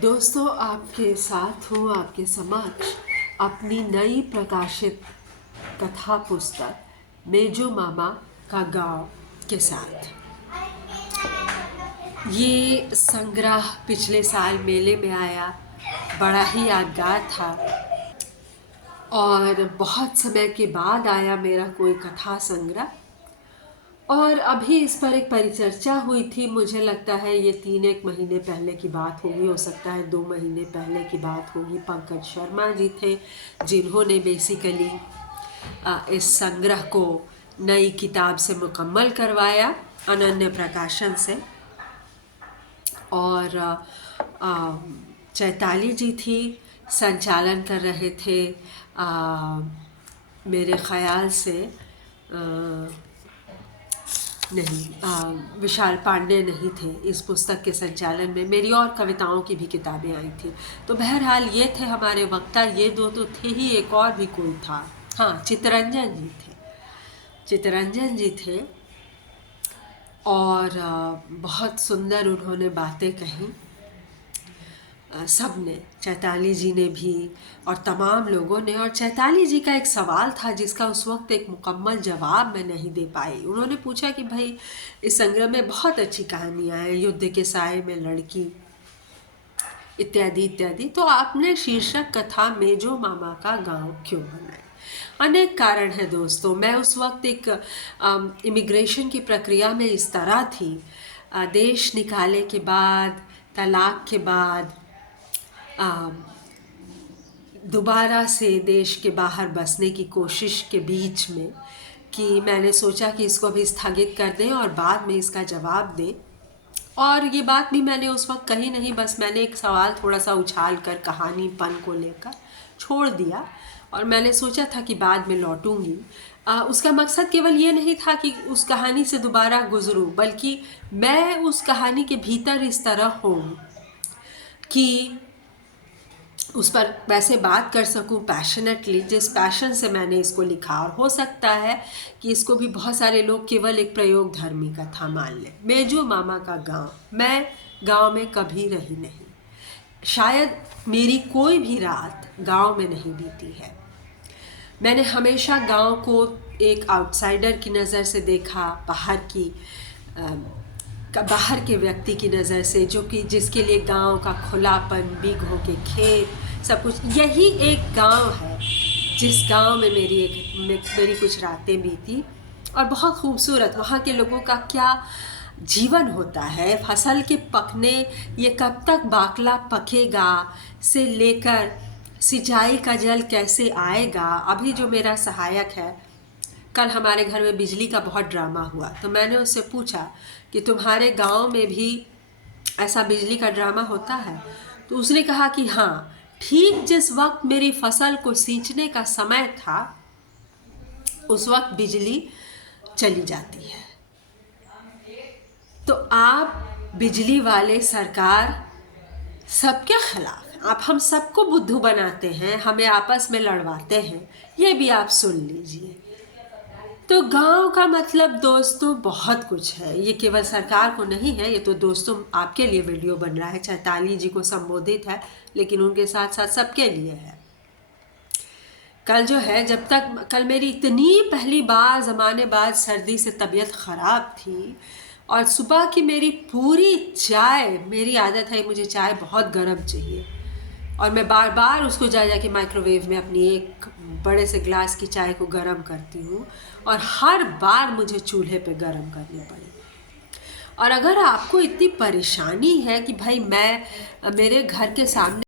दोस्तों, आपके साथ हूँ आपके समक्ष अपनी नई प्रकाशित कथा पुस्तक मेजो मामा का गाँव के साथ। ये संग्रह पिछले साल मेले में आया, बड़ा ही यादगार था और बहुत समय के बाद आया मेरा कोई कथा संग्रह। और अभी इस पर एक परिचर्चा हुई थी। मुझे लगता है ये 3-1 महीने पहले की बात होगी, हो सकता है 2 महीने पहले की बात होगी। पंकज शर्मा जी थे जिन्होंने बेसिकली इस संग्रह को नई किताब से मुकम्मल करवाया, अनन्य प्रकाशन से। और चैताली जी थी, संचालन कर रहे थे मेरे ख़याल से विशाल पांडे नहीं थे इस पुस्तक के संचालन में। मेरी और कविताओं की भी किताबें आई थी। तो बहरहाल ये थे हमारे वक्ता। ये 2 तो थे ही, एक और भी कोई था। हाँ, चित्तरंजन जी थे। चित्तरंजन जी थे और बहुत सुंदर उन्होंने बातें कही। सब ने, चैताली जी ने भी और तमाम लोगों ने। और चैताली जी का एक सवाल था जिसका उस वक्त एक मुकम्मल जवाब मैं नहीं दे पाई। उन्होंने पूछा कि भाई, इस संग्रह में बहुत अच्छी कहानियाँ हैं, युद्ध के साए में लड़की इत्यादि इत्यादि, तो आपने शीर्षक कथा मेजो मामा का गांव क्यों बनाया? अनेक कारण है दोस्तों। मैं उस वक्त एक इमिग्रेशन की प्रक्रिया में इस तरह थी। देश निकाले के बाद, तलाक के बाद दोबारा से देश के बाहर बसने की कोशिश के बीच में कि मैंने सोचा कि इसको भी स्थगित कर दें और बाद में इसका जवाब दें। और ये बात भी मैंने उस वक्त कही नहीं, बस मैंने एक सवाल थोड़ा सा उछाल कर कहानीपन को लेकर छोड़ दिया और मैंने सोचा था कि बाद में लौटूंगी। उसका मकसद केवल ये नहीं था कि उस कहानी से दोबारा गुजरूं, बल्कि मैं उस कहानी के भीतर इस तरह हूँ कि उस पर वैसे बात कर सकूं पैशनेटली, जिस पैशन से मैंने इसको लिखा। और हो सकता है कि इसको भी बहुत सारे लोग केवल एक प्रयोग धर्मी कथा मान लें। मेजो मामा का गांव। मैं गांव में कभी रही नहीं, शायद मेरी कोई भी रात गांव में नहीं बीती है। मैंने हमेशा गांव को एक आउटसाइडर की नज़र से देखा, बाहर के व्यक्ति की नज़र से, जो कि जिसके लिए गांव का खुलापन, बीघों के खेत, सब कुछ। यही एक गांव है जिस गांव में मेरी कुछ रातें बीती और बहुत खूबसूरत। वहाँ के लोगों का क्या जीवन होता है, फसल के पकने, ये कब तक बाकला पकेगा से लेकर सिंचाई का जल कैसे आएगा। अभी जो मेरा सहायक है, कल हमारे घर में बिजली का बहुत ड्रामा हुआ, तो मैंने उससे पूछा कि तुम्हारे गांव में भी ऐसा बिजली का ड्रामा होता है? तो उसने कहा कि हाँ, ठीक जिस वक्त मेरी फसल को सींचने का समय था उस वक्त बिजली चली जाती है। तो आप बिजली वाले, सरकार, सबके खिलाफ आप हम सबको बुद्धू बनाते हैं, हमें आपस में लड़वाते हैं। ये भी आप सुन लीजिए। तो गांव का मतलब दोस्तों बहुत कुछ है। ये केवल सरकार को नहीं है, ये तो दोस्तों आपके लिए वीडियो बन रहा है, चैताली जी को संबोधित है, लेकिन उनके साथ साथ सबके लिए है। कल मेरी इतनी पहली बार ज़माने बाद सर्दी से तबीयत ख़राब थी और सुबह की मेरी पूरी चाय, मेरी आदत है मुझे चाय बहुत गर्म चाहिए और मैं बार बार उसको जा के माइक्रोवेव में अपनी एक बड़े से ग्लास की चाय को गर्म करती हूँ और हर बार मुझे चूल्हे पे गर्म करनी पड़ी। और अगर आपको इतनी परेशानी है कि भाई मेरे घर के सामने